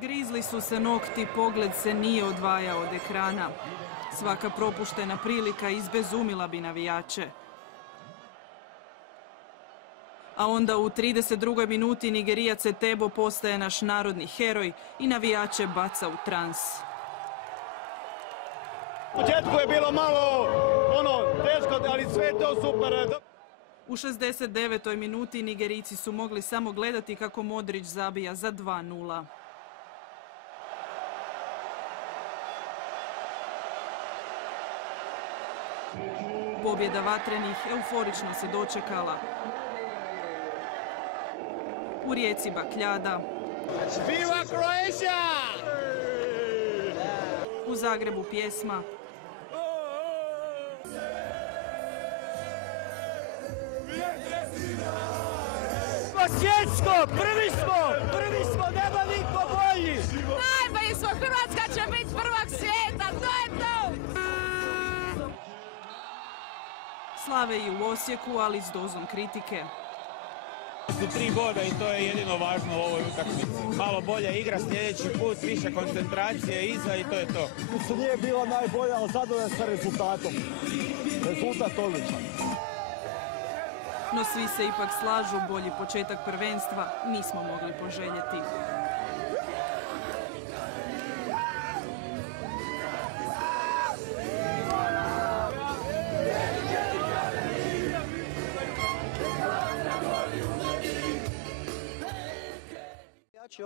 Grizli su se nokti, pogled se nije odvajao od ekrana. Svaka propuštena prilika izbezumila bi navijače. A onda u 32. minuti Nigerijac Etebo postaje naš narodni heroj i navijače baca u trans. U početku je bilo malo teško, ali sve je to super. U 69. minuti Nigerici su mogli samo gledati kako Modrić zabija za 2:0. Pobjeda vatrenih euforično se dočekala. U Rijeci bakljada. Viva Croatia! U Zagrebu pjesma. Svjetsko, prvi smo, nema niko bolji! Najbolji smo, Hrvatska će biti prvak svijeta, to je to! Slave i u Osijeku, ali s dozom kritike. Su 3 boda i to je jedino važno u ovoj utakmici. Malo bolja igra sljedeći put, više koncentracije iza i to je to. Nije bila najbolja, ali zadovoljan sa rezultatom. Rezultat odličan. No svi se ipak slažu, bolji početak prvenstva nismo mogli poželjeti.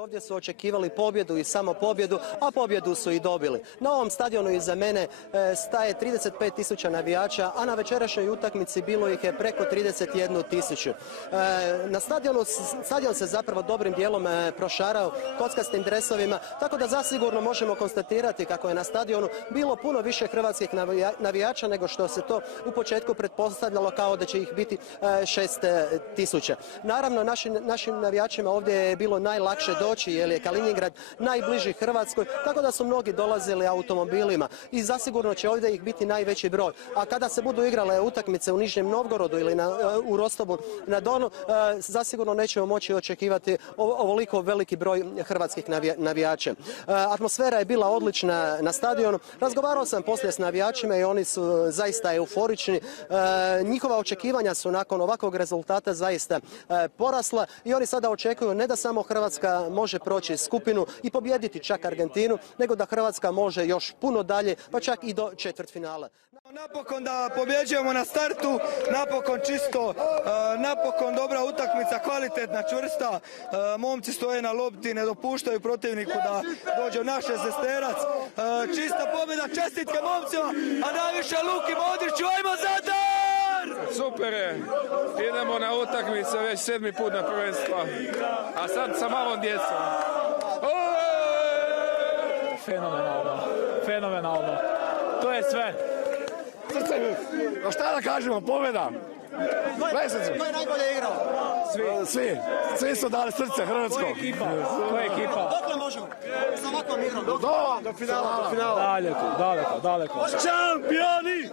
Ovdje su očekivali pobjedu i samo pobjedu, a pobjedu su i dobili. Na ovom stadionu iza mene staje 35.000 navijača, a na večerašnjoj utakmici bilo ih je preko 31.000. Na stadion se zapravo dobrim dijelom prošarao kockastim dresovima, tako da zasigurno možemo konstatirati kako je na stadionu bilo puno više hrvatskih navijača nego što se to u početku pretpostavljalo kao da će ih biti 6.000. Naravno, našim navijačima ovdje je bilo najlakše doći jer je Kaliningrad najbliži Hrvatskoj, tako da su mnogi dolazili automobilima i zasigurno će ovdje ih biti najveći broj. A kada se budu igrale utakmice u Nižnjem Novgorodu ili u Rostovu na Donu, zasigurno nećemo moći očekivati ovoliko veliki broj hrvatskih navijača. Atmosfera je bila odlična na stadionu. Razgovarao sam poslije s navijačima i oni su zaista euforični. Njihova očekivanja su nakon ovakvog rezultata zaista porasla i oni sada očekuju ne da samo Hrvatska može proći skupinu i pobijediti čak Argentinu, nego da Hrvatska može još puno dalje, pa čak i do četvrtfinala. Napokon da pobjeđujemo na startu, napokon čisto, napokon dobra utakmica, kvalitetna, čvrsta. Momci stoje na lopti, ne dopuštaju protivniku da dođe u naš šesterac. Čista pobjeda, čestitke momcima, a najviše Luki Modriću, ajmo Zadar! Super je, idemo na utakmice već 7. put na prvenstvo, a sad sa malom djecom. Fenomenalno. To je sve. Šta da kažemo, pobjeda. Ko je najbolje igrao? Svi su dali srce Hrvatsko. Koja ekipa? Dokle možemo? Sa ovakvom igrom? Do finala. Daleko. Šampioni!